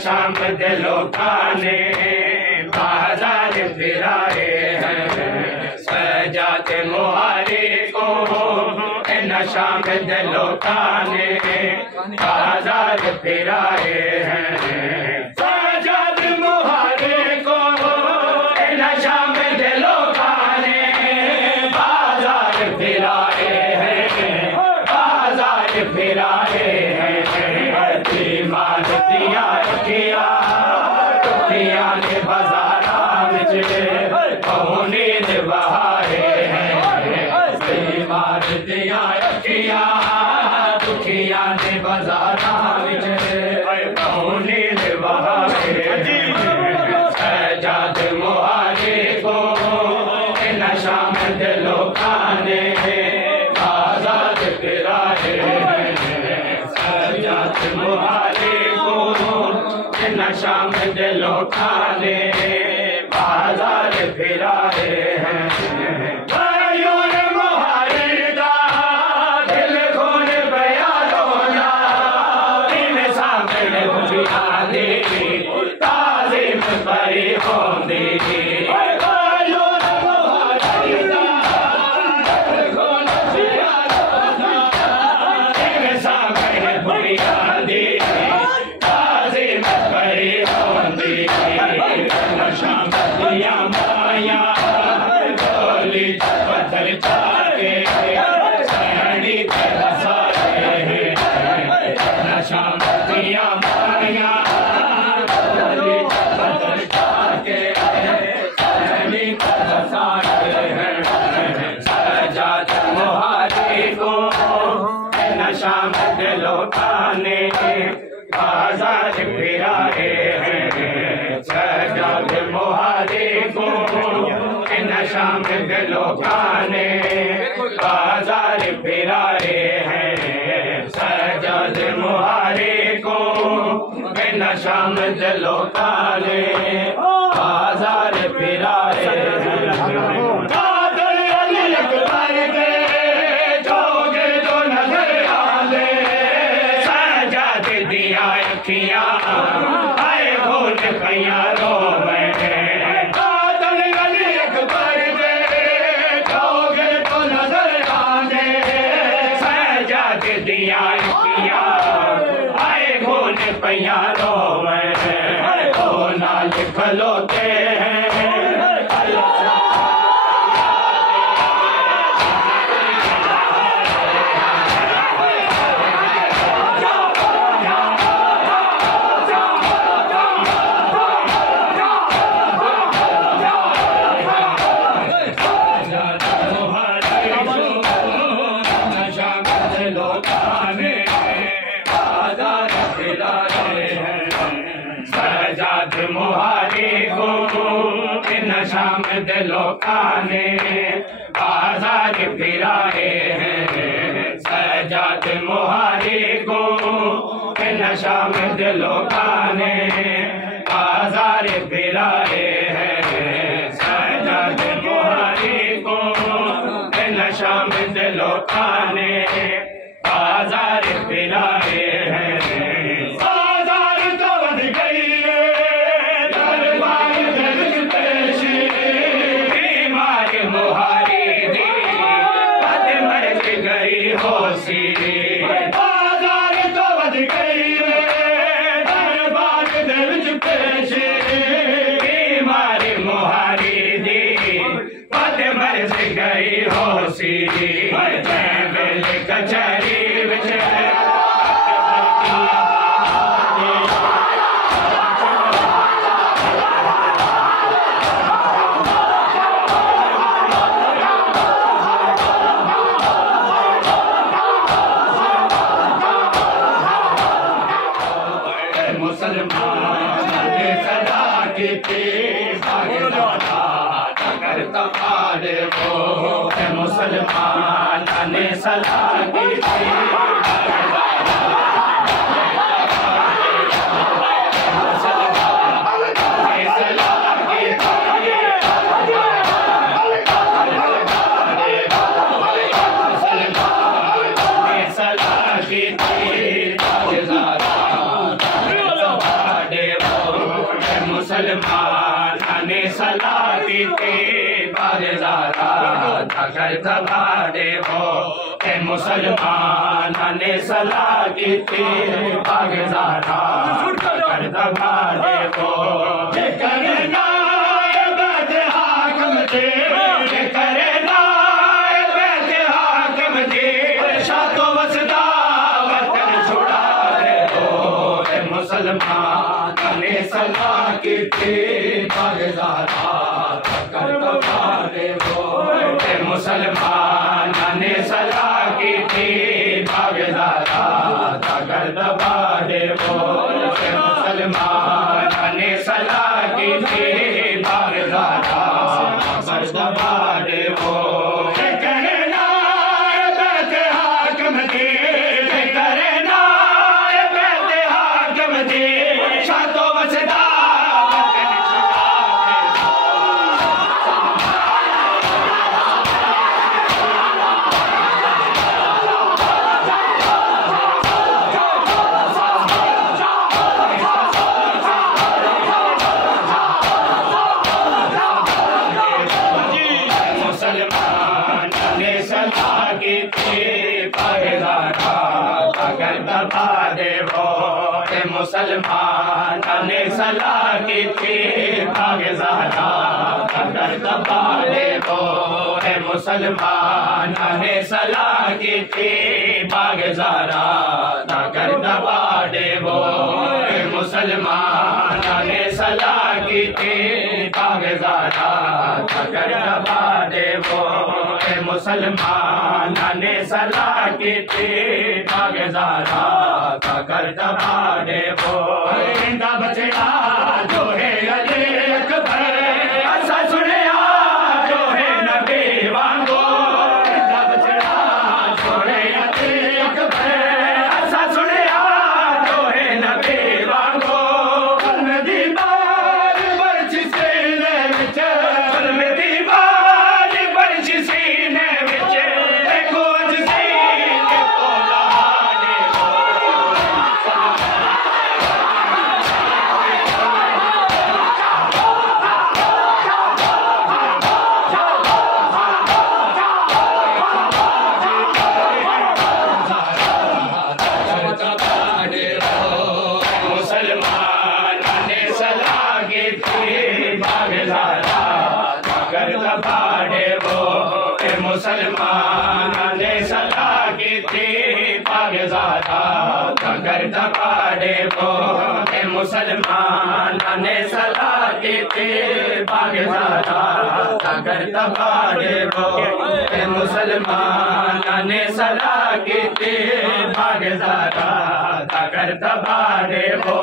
शाम दिलों खाने बाजार फिराए हैं सजाते मुहारे को न शाम दिलों खाने बाजार फिराए हैं सजाते मुहारे को न शाम दिलों खाने बाजार फिराए हैं बाजार फिराए हैं बीमार दिया किया टुटिया ने बाजारा विच कौने बहारे हैं बीमार दिया किया टुटिया ने बाजारा विच कौने बहारे सजाद मुहारे को न शाम दिलों खाने आजाद फिराए सजाद मुहारे न शाम दिलों खाने बाजार फिराए हैं भाइयों मुहारे दा दिल खोल बया रोना इन सामने खुशियां दे ताज़ीम बड़ी होंदी भाइयों मुहारे दा दिल खोल बया रोना इन सामने खुशियां दे शाम दिया माया डोली पत्थर चाके सैनी बसाए हैं शाम दिया माया डोली पत्थर चाके सैनी बसाए हैं सजाद मुहारे को न शाम दिलों खाने बाजार फिराए हैं सजाद मुहारे को न शाम दिलों खाने बाजार फिराए हैं सजाद मुहारे को न शाम दिलों खाने बाजार फिराए हैं आए भूल पैया रो बादल गली अकबर दे जाओगे तो नजर आने सजाद दिया किया आए भूल पैया रो ओ नाल खलोते हैं सजाद मुहारे को न शाम दिलों खाने बाजार फिराए हैं सजाद मुहारे को न शाम दिलों खाने बाजार फिराए हैं सजाद मुहारे को न शाम दिलों खाने बाजार फिराए हैं बाजार तो बद गई दरबार दे विच पेश बीमारी मुहारी दी पद मर गई होसी वेल कचहरी विच मुसलमान ने सदा की तुम्हारे वो मुसलमान ने सदा की मुसलमान ने सलाह की थी बागेज़ारा अगर दबाड़े हो ए मुसलमान ने सलाह की थी बागेज़ारा अगर दबाड़े हो करना बैत हाकम दे करना बैत हाकम दे शातो वसदा वतन छुड़ा दे हो ए मुसलमान ने सलाह की थी बागेज़ारा अगर दबाड़े हो ए मुसलमान ने सलाह की थी बागेज़ारा अगर दबाड़े हो ए मुसलमान ने सलाह की थी बागेज़ारा अगर दबाड़े हो करना बैत हाकम दे करना बैत हाकम दे शातो वसदा वतन मुसलमान ने सलाह की थी बागेज़ारा अगर दबा दे वो ए मुसलमान ने सलाह की थी बागेज़ारा अगर दबा दे वो ए मुसलमान ने सलाह की थी बागेज़ारा अगर दबा दे वो ए मुसलमान ने सलाह की थी बागेज़ारा अगर दबा दे वो ए मुसलमान ने सलाह की थी बागेज़ारा अगर दबा दे वो जिंदा बचड़ा जो है अली अकबर ऐसा सुनिया जो है नबी वांगो जिंदा बचड़ा जो है अली अकबर ऐसा सुनिया जो है नबी वांगो कलमे दी बाल बरछ सीने विच कलमे दी बाल बरछ सीने विच देखो अज सीने कोला मुसलमान ने सलाह की थी बागेज़ारा अगर दबाड़े वो ए मुसलमान ने सलाह की थी बागेज़ारा अगर दबाड़े वो ए मुसलमान ने सलाह की थी बागेज़ारा अगर दबाड़े वो ए मुसलमान ने सलाह की थी बागेज़ारा अगर दबाड़े वो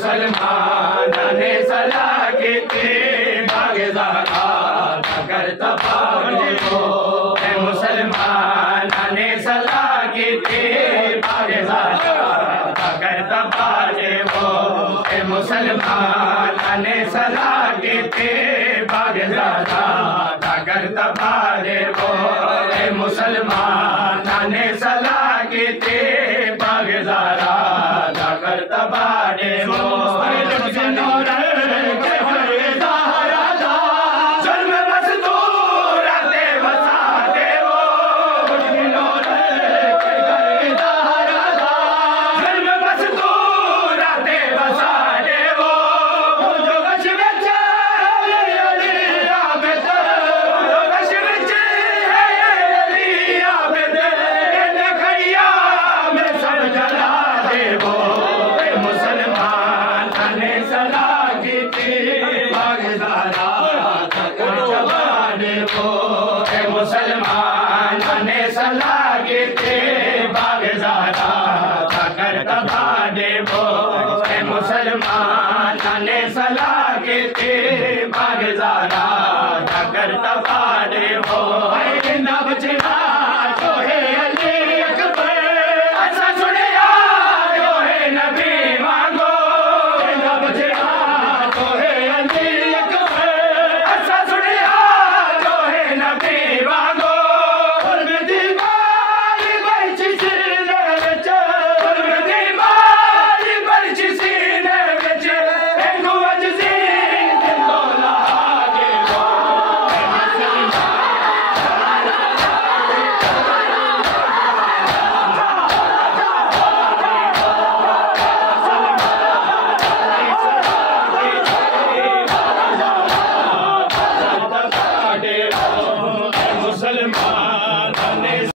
मुसलमान ने सलाह की थी बागेज़ारा अगर दबाड़े वो ए मुसलमान ने सलाह की थी बागेज़ारा अगर दबाड़े वो ए मुसलमान ने सलाह की थी बागेज़ारा अगर दबाड़े वो ए मुसलमान ने सलाह की थी बागेज़ारा अगर दबाड़े वो सारा